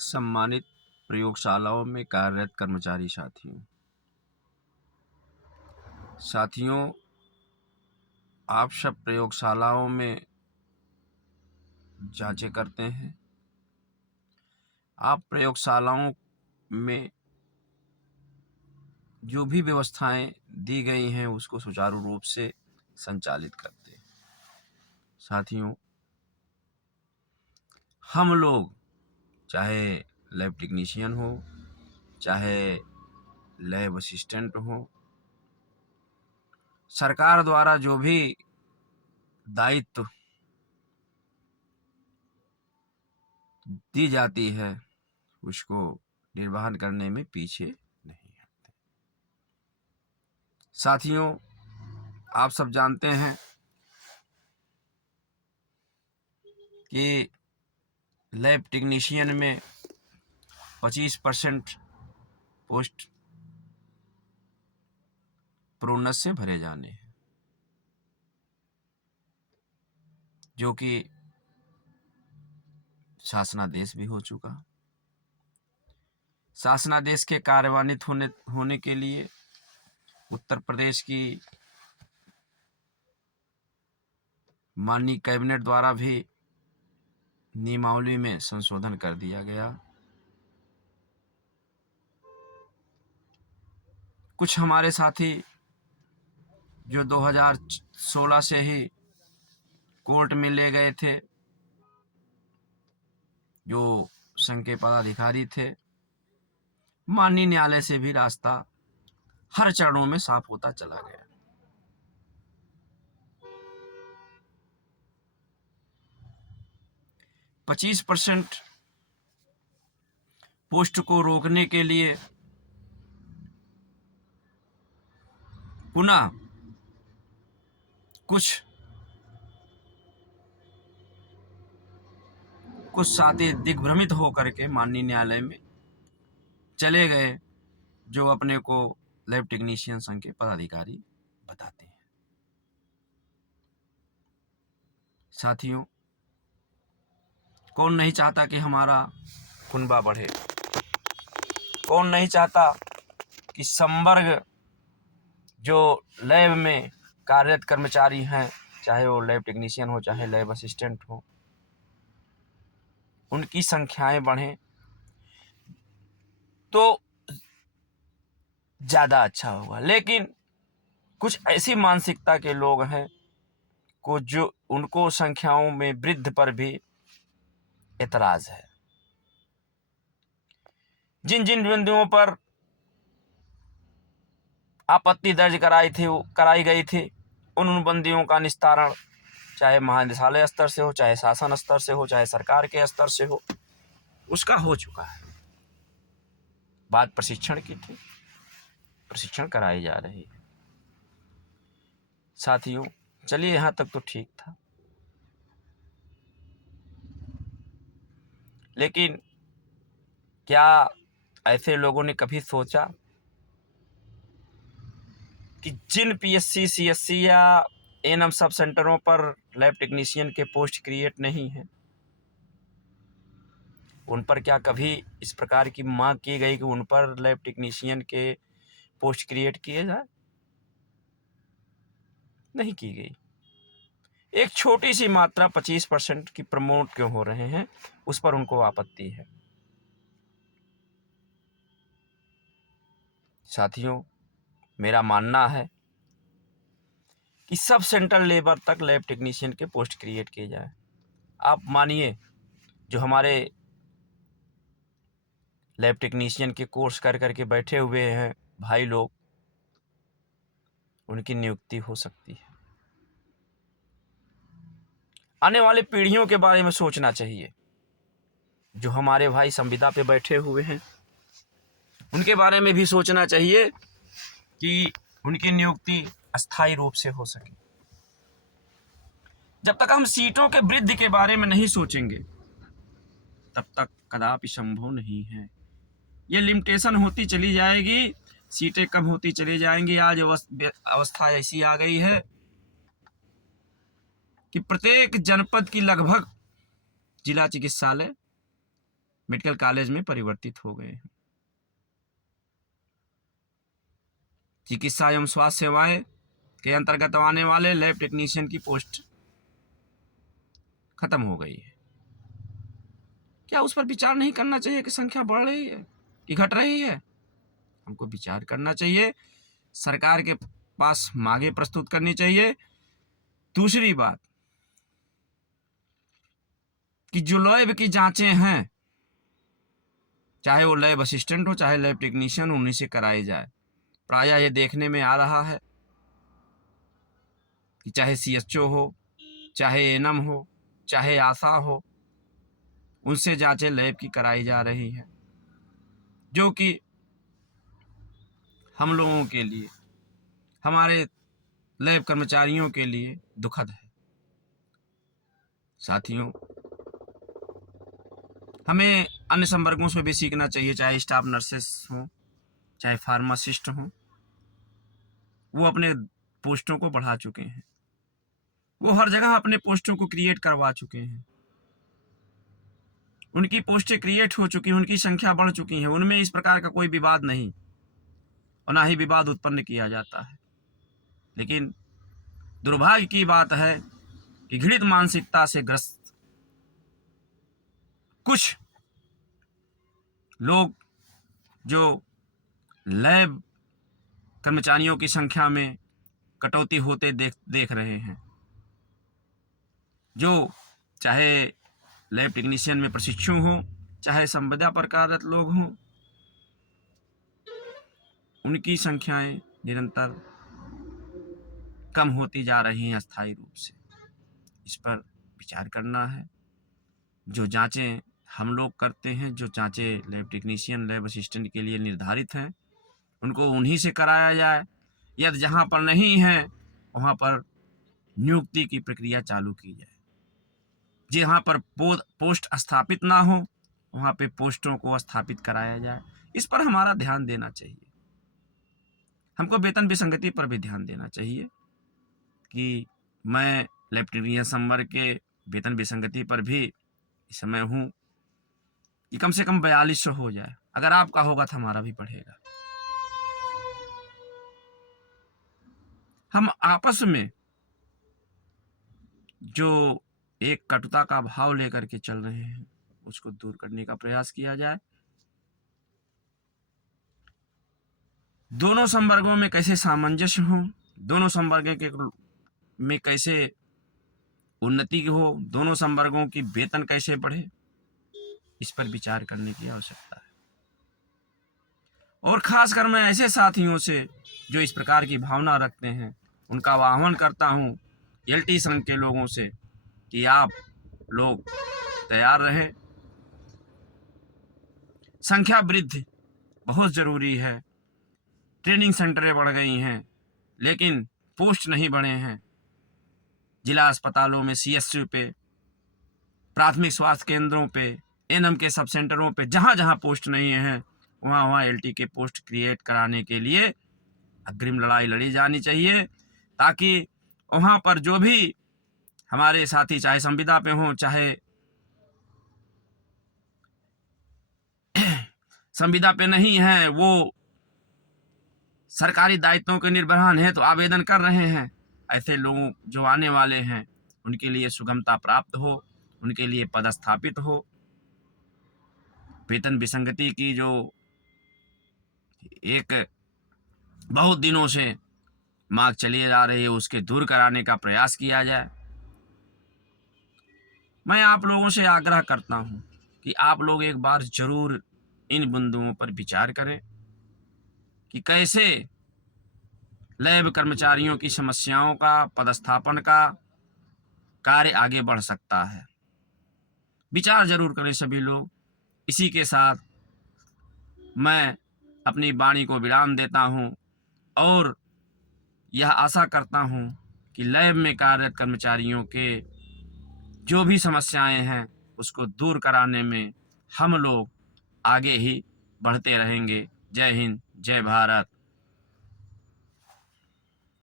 सम्मानित प्रयोगशालाओं में कार्यरत कर्मचारी साथियों, आप सब प्रयोगशालाओं में जांचें करते हैं। आप प्रयोगशालाओं में जो भी व्यवस्थाएं दी गई हैं उसको सुचारू रूप से संचालित करते हैं। साथियों, हम लोग चाहे लैब टेक्नीशियन हो, चाहे लैब असिस्टेंट हो, सरकार द्वारा जो भी दायित्व दी जाती है उसको निर्वहन करने में पीछे नहीं हटते। साथियों, आप सब जानते हैं कि लैब टेक्नीशियन में 25% पोस्ट प्रोन्नत से भरे जाने हैं, जो कि शासनादेश भी हो चुका। शासनादेश के कार्यान्वित होने के लिए उत्तर प्रदेश की माननीय कैबिनेट द्वारा भी नियमावली में संशोधन कर दिया गया। कुछ हमारे साथी जो 2016 से ही कोर्ट में ले गए थे, जो संघ के पदाधिकारी थे, माननीय न्यायालय से भी रास्ता हर चरणों में साफ होता चला गया। । 25% पोस्ट को रोकने के लिए पुनः कुछ साथी दिग्भ्रमित होकर के माननीय न्यायालय में चले गए, जो अपने को लैब टेक्नीशियन संघ के पदाधिकारी बताते हैं। साथियों, कौन नहीं चाहता कि हमारा कुनबा बढ़े? कौन नहीं चाहता कि संवर्ग जो लैब में कार्यरत कर्मचारी हैं, चाहे वो लैब टेक्नीशियन हो, चाहे लैब असिस्टेंट हो, उनकी संख्याएं बढ़ें तो ज़्यादा अच्छा होगा। लेकिन कुछ ऐसी मानसिकता के लोग हैं को जो उनको संख्याओं में वृद्धि पर भी एतराज है। जिन जिन बिंदुओं पर आपत्ति दर्ज कराई गई थी, उन बंदियों का निस्तारण चाहे महानिदेशालय स्तर से हो, चाहे शासन स्तर से हो, चाहे सरकार के स्तर से हो, उसका हो चुका है। बात प्रशिक्षण की थी, प्रशिक्षण कराई जा रही है। साथियों, चलिए यहाँ तक तो ठीक था, लेकिन क्या ऐसे लोगों ने कभी सोचा कि जिन पीएससी, सीएससी या एएनएम सब सेंटरों पर लैब टेक्नीशियन के पोस्ट क्रिएट नहीं हैं, उन पर क्या कभी इस प्रकार की मांग की गई कि उन पर लैब टेक्नीशियन के पोस्ट क्रिएट किए जाए? नहीं की गई। एक छोटी सी मात्रा 25% की प्रमोट क्यों हो रहे हैं, उस पर उनको आपत्ति है। साथियों, मेरा मानना है कि सब सेंट्रल लेवल तक लैब टेक्नीशियन के पोस्ट क्रिएट किए जाए। आप मानिए, जो हमारे लैब टेक्नीशियन के कोर्स कर करके बैठे हुए हैं भाई लोग, उनकी नियुक्ति हो सकती है। आने वाली पीढ़ियों के बारे में सोचना चाहिए। जो हमारे भाई संविदा पे बैठे हुए हैं, उनके बारे में भी सोचना चाहिए कि उनकी नियुक्ति अस्थायी रूप से हो सके। जब तक हम सीटों के वृद्धि के बारे में नहीं सोचेंगे, तब तक कदापि संभव नहीं है। ये लिमिटेशन होती चली जाएगी, सीटें कम होती चली जाएंगी। आज अवस्था ऐसी आ गई है कि प्रत्येक जनपद की लगभग जिला चिकित्सालय मेडिकल कॉलेज में परिवर्तित हो गए हैं। चिकित्सा एवं स्वास्थ्य सेवाएं के अंतर्गत आने वाले लैब टेक्नीशियन की पोस्ट खत्म हो गई है। क्या उस पर विचार नहीं करना चाहिए कि संख्या बढ़ रही है कि घट रही है? हमको विचार करना चाहिए, सरकार के पास मांगे प्रस्तुत करनी चाहिए। दूसरी बात कि जो लैब की जांचें हैं, चाहे वो लैब असिस्टेंट हो चाहे लैब टेक्नीशियन, उन्हीं से कराई जाए। प्रायः ये देखने में आ रहा है कि चाहे सीएचओ हो, चाहे एएनएम हो, चाहे आशा हो, उनसे जांचें लैब की कराई जा रही हैं, जो कि हम लोगों के लिए, हमारे लैब कर्मचारियों के लिए दुखद है। साथियों, हमें अन्य संवर्गों से भी सीखना चाहिए, चाहे स्टाफ नर्सेस हों, चाहे फार्मासिस्ट हों। वो अपने पोस्टों को बढ़ा चुके हैं, वो हर जगह अपने पोस्टों को क्रिएट करवा चुके हैं। उनकी पोस्टें क्रिएट हो चुकी हैं, उनकी संख्या बढ़ चुकी है, उनमें इस प्रकार का कोई विवाद नहीं और ना ही विवाद उत्पन्न किया जाता है। लेकिन दुर्भाग्य की बात है कि घृणित मानसिकता से ग्रस्त कुछ लोग जो लैब कर्मचारियों की संख्या में कटौती होते देख रहे हैं, जो चाहे लैब टेक्नीशियन में प्रशिक्षु हों, चाहे संविदा पर कार्यरत लोग हों, उनकी संख्याएं निरंतर कम होती जा रही हैं अस्थायी रूप से। इस पर विचार करना है। जो जांचें हम लोग करते हैं, जो जांचें लैब टेक्नीशियन लैब असिस्टेंट के लिए निर्धारित हैं, उनको उन्हीं से कराया जाए। यदि जहां पर नहीं है वहां पर नियुक्ति की प्रक्रिया चालू की जाए। जहां पर पोस्ट स्थापित ना हो वहां पे पोस्टों को स्थापित कराया जाए। इस पर हमारा ध्यान देना चाहिए। हमको वेतन विसंगति पर भी ध्यान देना चाहिए कि मैं लैब टेक्नीशियन संवर्ग के वेतन विसंगति पर भी इस समय हूँ कि कम से कम 4200 हो जाए। अगर आपका होगा तो हमारा भी बढ़ेगा। हम आपस में जो एक कटुता का भाव लेकर के चल रहे हैं उसको दूर करने का प्रयास किया जाए। दोनों संवर्गों में कैसे सामंजस्य हो, दोनों संवर्गों के में कैसे उन्नति हो, दोनों संवर्गों की वेतन कैसे बढ़े, इस पर विचार करने की आवश्यकता है। और खासकर मैं ऐसे साथियों से जो इस प्रकार की भावना रखते हैं उनका आह्वान करता हूं, एलटी संघ के लोगों से, कि आप लोग तैयार रहे। संख्या वृद्धि बहुत जरूरी है। ट्रेनिंग सेंटरें बढ़ गई हैं लेकिन पोस्ट नहीं बढ़े हैं। जिला अस्पतालों में सीएचसी पे, प्राथमिक स्वास्थ्य केंद्रों पे, एएनएम के सब सेंटरों पे जहां जहां पोस्ट नहीं है वहां एलटी के पोस्ट क्रिएट कराने के लिए अग्रिम लड़ाई लड़ी जानी चाहिए, ताकि वहां पर जो भी हमारे साथी चाहे संविदा पे हों चाहे संविदा पे नहीं है, वो सरकारी दायित्वों के निर्वहन है तो आवेदन कर रहे हैं, ऐसे लोगों जो आने वाले हैं उनके लिए सुगमता प्राप्त हो, उनके लिए पदस्थापित हो। वेतन विसंगति की जो एक बहुत दिनों से मांग चली जा रही है उसके दूर कराने का प्रयास किया जाए। मैं आप लोगों से आग्रह करता हूं कि आप लोग एक बार जरूर इन बिंदुओं पर विचार करें कि कैसे लैब कर्मचारियों की समस्याओं का पदस्थापन का कार्य आगे बढ़ सकता है। विचार जरूर करें सभी लोग। इसी के साथ मैं अपनी वाणी को विराम देता हूं और यह आशा करता हूं कि लैब में कार्यरत कर्मचारियों के जो भी समस्याएं हैं उसको दूर कराने में हम लोग आगे ही बढ़ते रहेंगे। जय हिंद, जय भारत।